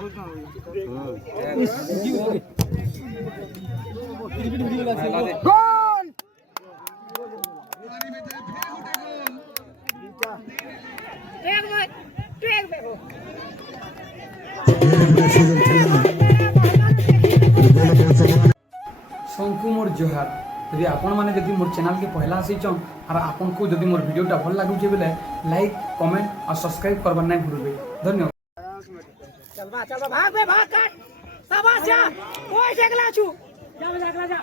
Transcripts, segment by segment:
शंकु मोर जोहार। यदि आपण मैंने जब मोर चैनल के पहला आसीचन और आपन को जब मोर वीडियोटा भल लगुचे बेले लाइक कमेंट और सब्सक्राइब करबार नहीं भूलबे। धन्यवाद। चलबा चलबा भाग बे भाग काट शाबाश जा ओए जगला छु जा जगला जा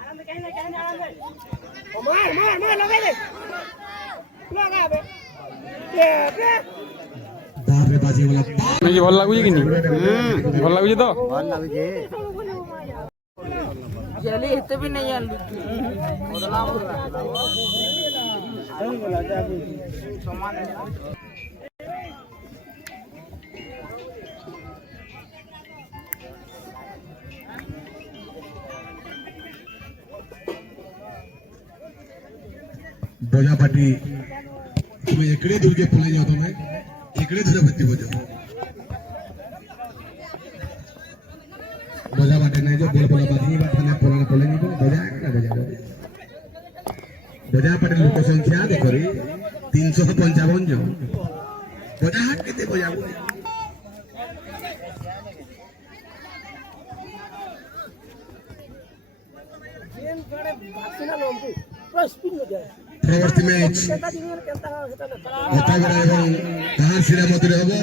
आराम से कहने आराम से ओ मार मार मार लगा दे लगा बे ये बे बाप रे बाजी वाला नहीं भल लागुजे कि नहीं भल लागुजे तो भल लागुजे जली हित भी नहीं आलू बदला बदला समान बोजापाटी तुम्हें इकडे दूर के पळे जातो मैं इकडे दूर बत्ती बोजा बोजापाटी नहीं जो बोल बोला बाजी बात ने पोला पळे नहीं बोजा ना बोजा बोजापाटी लोक संख्या देखो रे 355 जन बोजा हाट केते बोजा जेन गडे भासिना लोंपु प्रस्पिन हो जाए प्रवर्ती मैच हतागरा एवं कहार सिरा मध्य हबो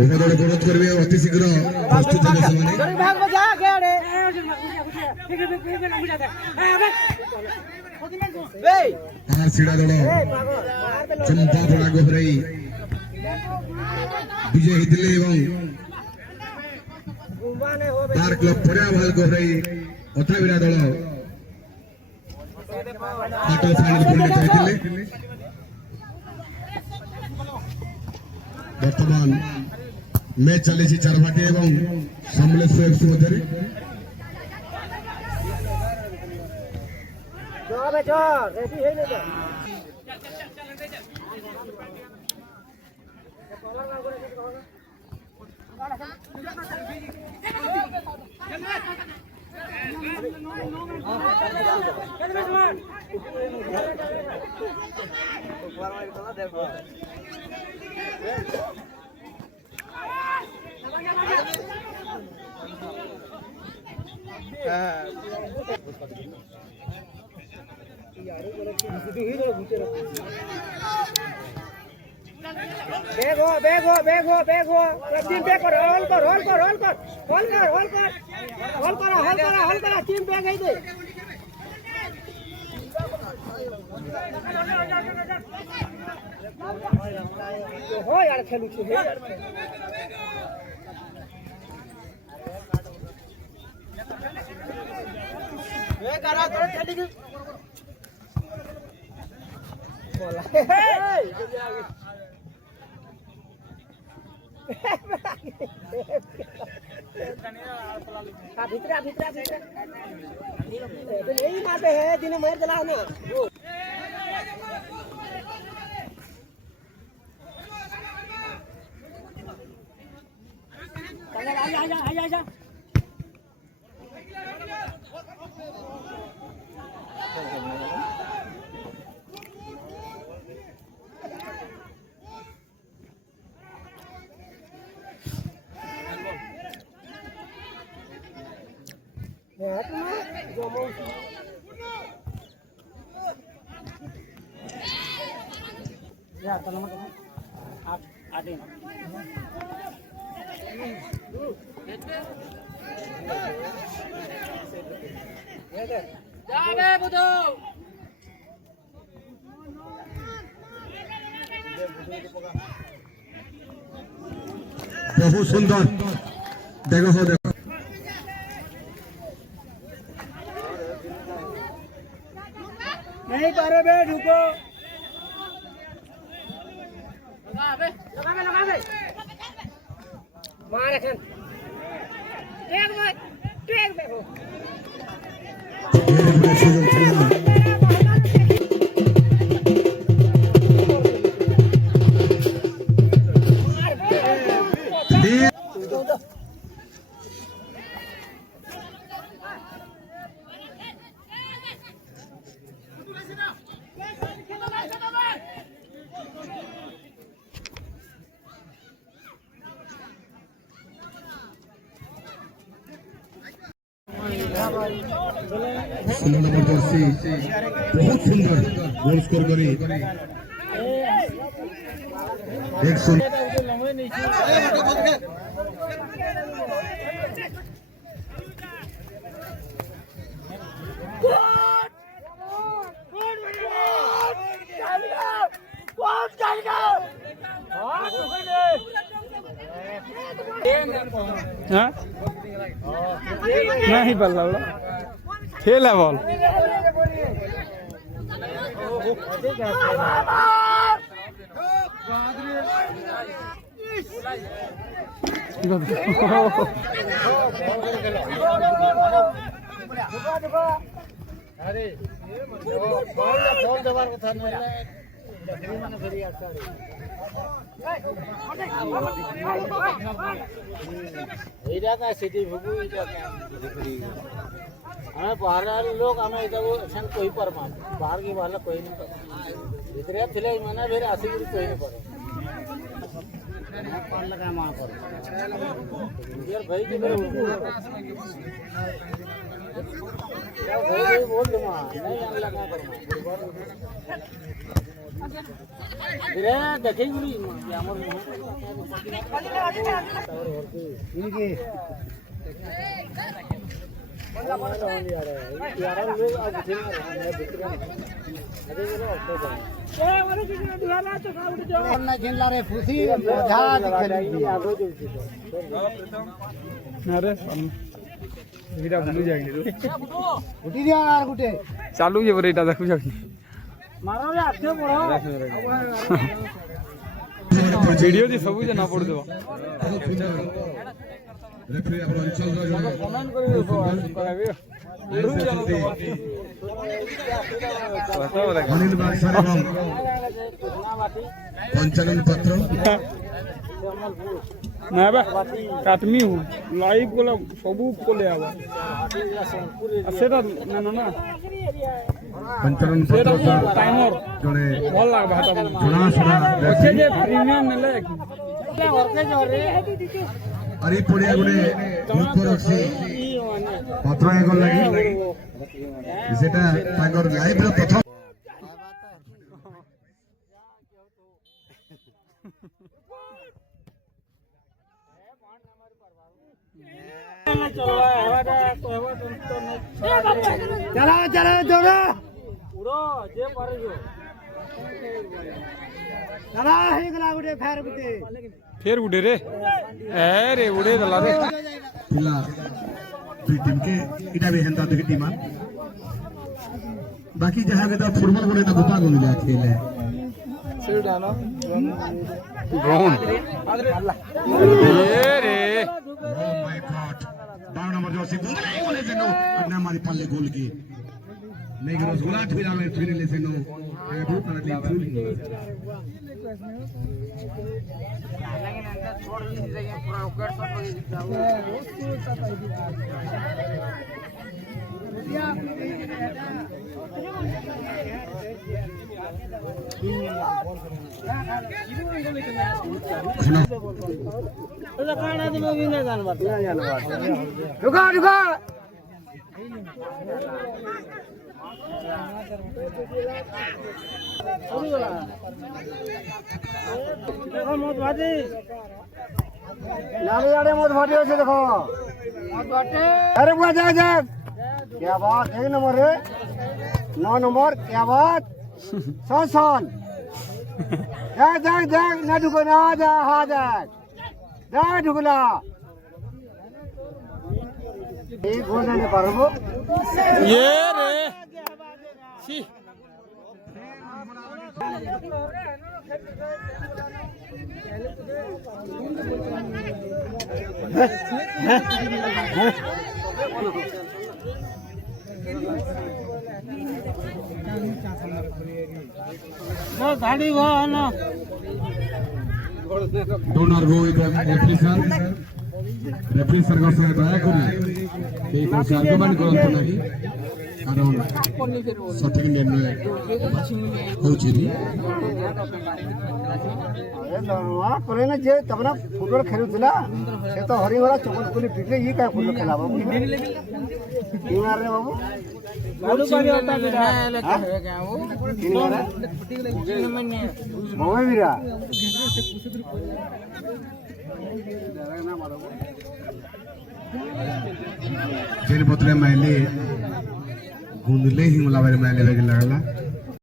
उभय दल विरोध करबे अति शीघ्र प्रस्तुत हेबे समाने भाग बजा गेडे बे कहार सिरा दल चंपा बड़ा गोबरई विजय हितले एवं तार क्लब परा भाल गोबरई हतागरा दल क्वार्टर फाइनल पॉइंट कहते वर्तमान मैच चले चारभाटी एवं समलेश्वर एफसी मध्य बेगो टीम बैक कर हॉल कर टीम बैक है दे हो यार खेलू छे ए करा तोरे छडी के बोला भीतर यही बात है दिन मार चलाओ ना आजा ya tanam ada जाबे बुदो बहुत सुंदर देखो नहीं पारे बे रुको लगा बे मार खन टेक बे हो 16 नंबर जर्सी बहुत सुंदर गोल स्कोर करी 1-0 नहीं बल्ला खेल है बॉल हमें बाहर वाले लोग हमें इधर वो सन कोई पर मान बाहर की वाला कोई नहीं पर इधर फिले मना फिर आसी कोई नहीं पर पार लगा वहां पर यार भाई की भाई बोल दे मां नहीं आने लगा पर इधर देखेंगे हमर इनके चालू है बरेटा देखो जाके वीडियो दी सब जना पड़ देबो रेफरी अपन अंचल रो कमेंट कराबे अनिल बादशाह एवं पंचानन पत्र ना बा काटमी हूँ लाइव बोला सबू बोले आवा सेटा ना ना ना पंचानन पत्र टाइमर जड़े भल लाग भाटा जुड़ा सुना अच्छे जे प्रीमियम मिले अरे पड़िया गुडे मुख रखसी पत्र एगो लगी सेटा तागर लाइव रे प्रथम चला चला दोगा उड़ो जे पारियो चला हे गला गुडे फिर उड़े रे रे उड़े दला रे पिला दुई टीम के इटा भी हेंता दुई टीम बाकी जहां के तो फुटबॉल गुडे ना गोपा गुन जा खेले सेटा ना ड्रोन रे oh my God 12 number Jersey गोले से नो अपना हमारी पल्ले गोल की नहीं रोज गोला ठुला में फिर ले से नो आगे बहुत ना टीम फुल छोड़ दी जगह पूरा रॉकेट शॉट रुका रुका देखो मत भाजी नाले आड़े मत भाटी होছে देखो मत भाटे अरे बुआ जा जा क्या बात 1 नंबर रे 9 नंबर क्या बात सोसन जा जा जा ना ढुको ना जा हा जा जा ढुकला एक गोल नहीं पारबो ये रे सी गाड़ी वो ना डोनर गो रेफरी सर को दया करी এই কোন আর্গুমেন্ট করন্ত নাই कारण सठिक निर्णय होची करे ना जे तबना फुटबॉल खेलुला से तो हरिवाला चमनपुरी पिटले ये का फुटबॉल खेला बाबू क्यों मार रहे बाबू वीरा जेन पत्रे माइले गुंदले ही मला बारे माइले लगला